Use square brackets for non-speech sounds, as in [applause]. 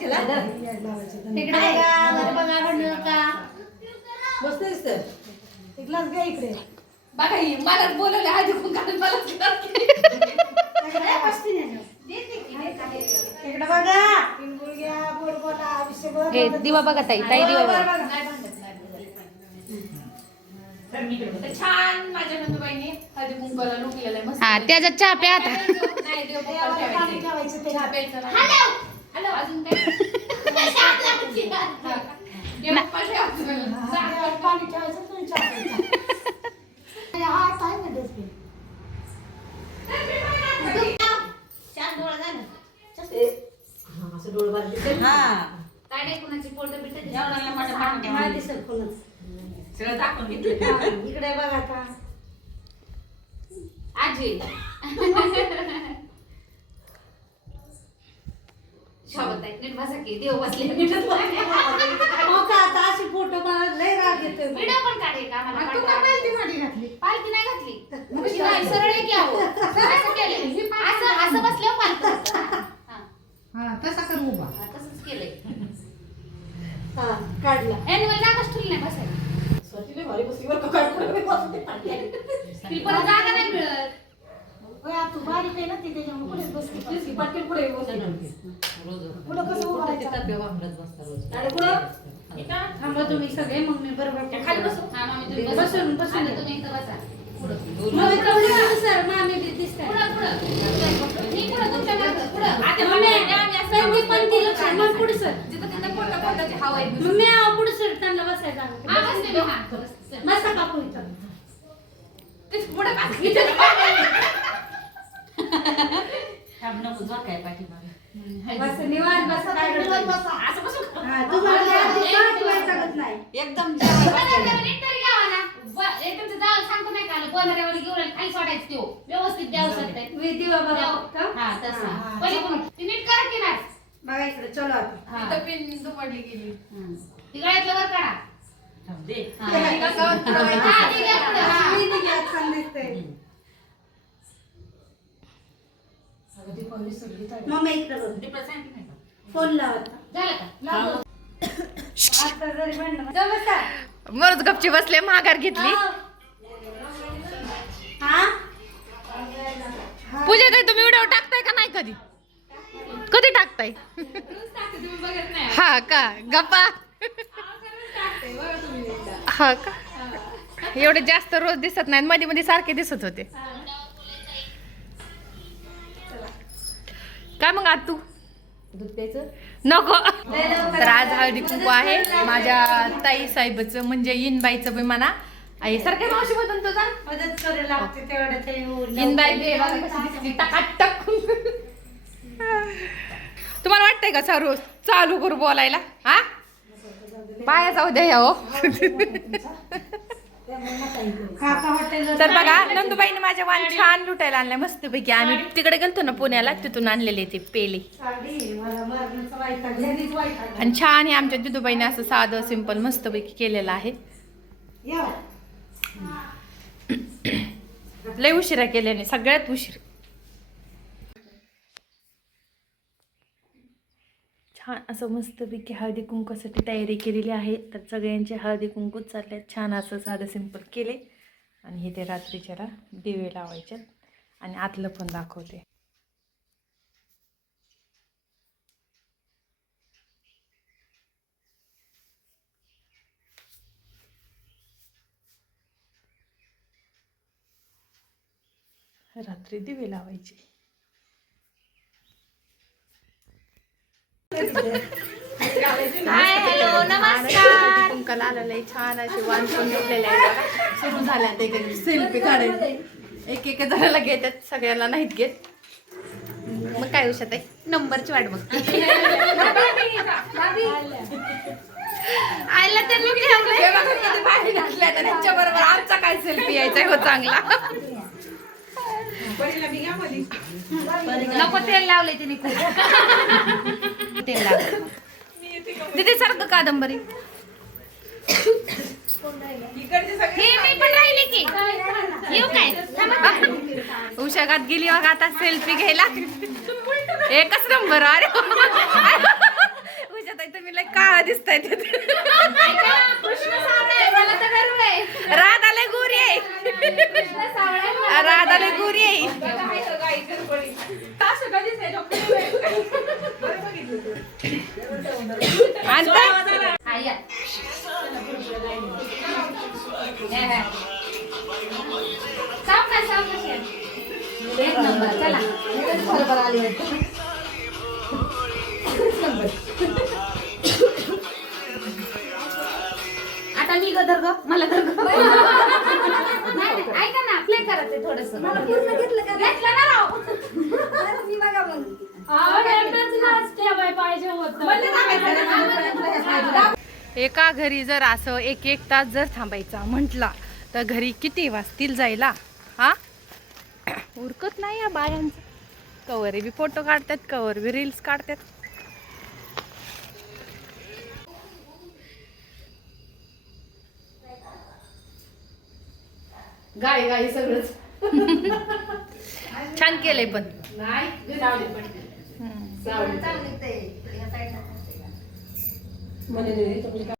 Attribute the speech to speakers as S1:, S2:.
S1: केला?
S2: याड लावायचं धन्य.
S3: तिकडे बघा वर बघा म्हणू नका.
S1: मस्त दिसत
S2: एक ग्लास घ्या इकडे.
S3: बघा ही मला बोलवले हळदी कुंकाला मला
S2: इकडे बघा. पिंगुळ घ्या गोड बोला आयुष्यभर
S4: ए दिवा बघा ताई ताई दिवा बघा.
S3: छान माझ्या नंदूबाईने हळदी कुंकाला लुक केलेला मस्त
S4: हा त्याचा चहा प्या आता.
S3: नाही देव
S2: देवाला पाणी ठेवायचं ते
S3: चहा प्यायचं. नाही. हॅलो अजून [laughs]
S2: इकडे बघा आता.
S3: आजी. [laughs] शाबत आहे नीट बसा की देव बसले. [laughs] नीटच
S2: हो का आता अशी फोटो मला लय राग येतोय
S3: व्हिडिओ पण काढे का आम्हाला?
S2: तू का
S3: पाठवा.
S2: पाहिजे माझी घातली?
S3: पालखी नाही घातली. मग शिवाय सरळ आहे की अहो. [laughs] असं केलंय. असं असं बसल्यावर पालखी घातलं. [laughs] हा.
S2: हा तसा कर उभा.
S3: तसंच केलंय.
S2: हा काढला.
S3: मला जागाच ठेवली नाही बसायला.
S1: स्वतःला भारी बसली बरं का बसते
S3: जागा नाही मिळत
S2: होय, आ, तू बारीक आहे ना ती त्याच्यामुळे पुढेच बसली
S1: तेच की पाटील पुढे बसते
S2: पुढं कसं उभं राहायचं?
S1: आणि पुढं?
S2: थांबा तुम्ही सगळे मग मी बरोबर
S3: खाली बसू. हा मामी तुम्ही बसा.
S2: बसून- बसून.
S3: आता
S2: या.
S3: तुम्ही इथं बसा. पुढं.
S2: मग इकडे बघा सर. मामी बी दिसताय.
S3: पुढं पुढं. मी पुढं तुमच्या मागं पुढं. आता
S2: मम्मी,
S3: मम्मी आम्ही असं
S2: त्यांनी पण दिलं छान, मग पुढे सर.
S3: जिथं तिथं पोटा पोटाची हवा आहे
S2: मम्मी आ, पुढे सर. त्यांना बसायचं
S3: हा बसते मी हा बसते.
S2: मस्त काकू इथं.
S3: ते पुढं बस. इथं [laughs]
S1: नको झोकाय पाठीमागे
S2: बस निवांत बसा काय
S3: निवांत
S2: बसा
S3: असं बसू का?
S2: हा, तुम्हाला त्या दिवसात तुम्हाला सांगत नाही
S1: एकदम
S3: बोलायला नीट तरी घ्यावा ना. ब- हे का.
S2: मी दिवा बघा
S3: द्यावं.
S2: का?
S3: हा, तसं.
S2: हा.
S3: पहिले पण ती नीट करा की नाही.
S2: बघा इकडे चलो आता.
S3: ती गळ्यातलं वर काढा.
S1: दे
S3: हा. [laughs] हा, ती घ्या पुढं. हा.
S2: मी नाही घ्या, छान दिसतंय. मम्मी इकडे बघ? फोन [coughs]
S4: मरच गपची बसले माघार घेतली.
S2: हा.
S4: पूजा ताई तुम्ही व्हिडिओ टाकताय का नाही कधी? कधी टाकताय? हा का? गप्पा. हा का? एवढे जास्त रोज दिसत नाही मध्ये मध्ये सारखे दिसत होते. काय मग आज तू
S1: दूध प्यायचं
S4: नको तर आज हळदी कुंकू आहे माझ्या ताई साहेबचं म्हणजे इनबाईचं बी म्हणा आई सारख्या मावशी मधून तुझा
S2: मदत करू लागते तेवढं
S4: इनबाई टकाटक तुम्हाला वाटतंय का सर्व चालू करू बोलायला हा बाया जाऊ द्या हो तर बघा नंदुबाईने माझ्या वाण छान लुटायला आणल्या मस्तपैकी आम्ही तिकडे गेलतो ना पुण्याला तिथून आणलेले ते पेले. आणि छान हे आमच्या दिदूबाईने असं साधं सिंपल मस्तपैकी केलेलं आहे. लय उशिरा केल्याने सगळ्यात उशीर. छान असं मस्तपैकी हळदी कुंकूसाठी तयारी केलेली आहे. तर सगळ्यांचे हळदी कुंकूच चालले छान असं साधं सिंपल केले. आणि हे ते रात्रीच्याला दिवे लावायचे. आणि आतलं पण दाखवते. रात्री दिवे लावायचे. हाय हॅलो नमस्कार. कुंकाला आलेलं आहे छान असे वाण पण आहे बघा. सुरू झाल्या ते सेल्फी काढायचे एक एक जणाला घेतात सगळ्यांना नाहीत घेत. मग काय होऊ शकते नंबरची वाट बघते आयला घातल्या तर त्यांच्या बरोबर आमचा काय सेल्फी यायचा हो चांगला. नको तेल लावले तिने खूप. तेल लावले तिथे सारखं कादंबरी. हे मी पण राहिले की. येऊ काय? थांबा. उशागात गेली बघा आता सेल्फी घ्यायला. एकच नंबर अरे. दिसताय ते
S3: ऐका, कृष्ण सावळा आहे, मला तर गर्व आहे.
S4: राधाले गोरी आहे
S3: कृष्ण सावळा आहे, मला
S4: राधाले गोरी आहे आणता
S3: हा, या. या, या. सावकाश, सावकाश या. एक नंबर चला
S1: बरोबर आली होती.
S3: आता मी गदर ग मला तर ऐका ना प्ले करत आहे थोडस घेतलं ना राव
S4: एका घरी जर असं एक एक तास जर थांबायचा म्हटला तर घरी किती वाजतील जायला? हा? उरकत नाही या बायांचं. कवर बी फोटो काढतात कवर बी रील्स काढतात.
S1: गाय गाय सगळंच.
S4: छान केलंय पण.
S1: नाही
S4: Bueno,
S1: en el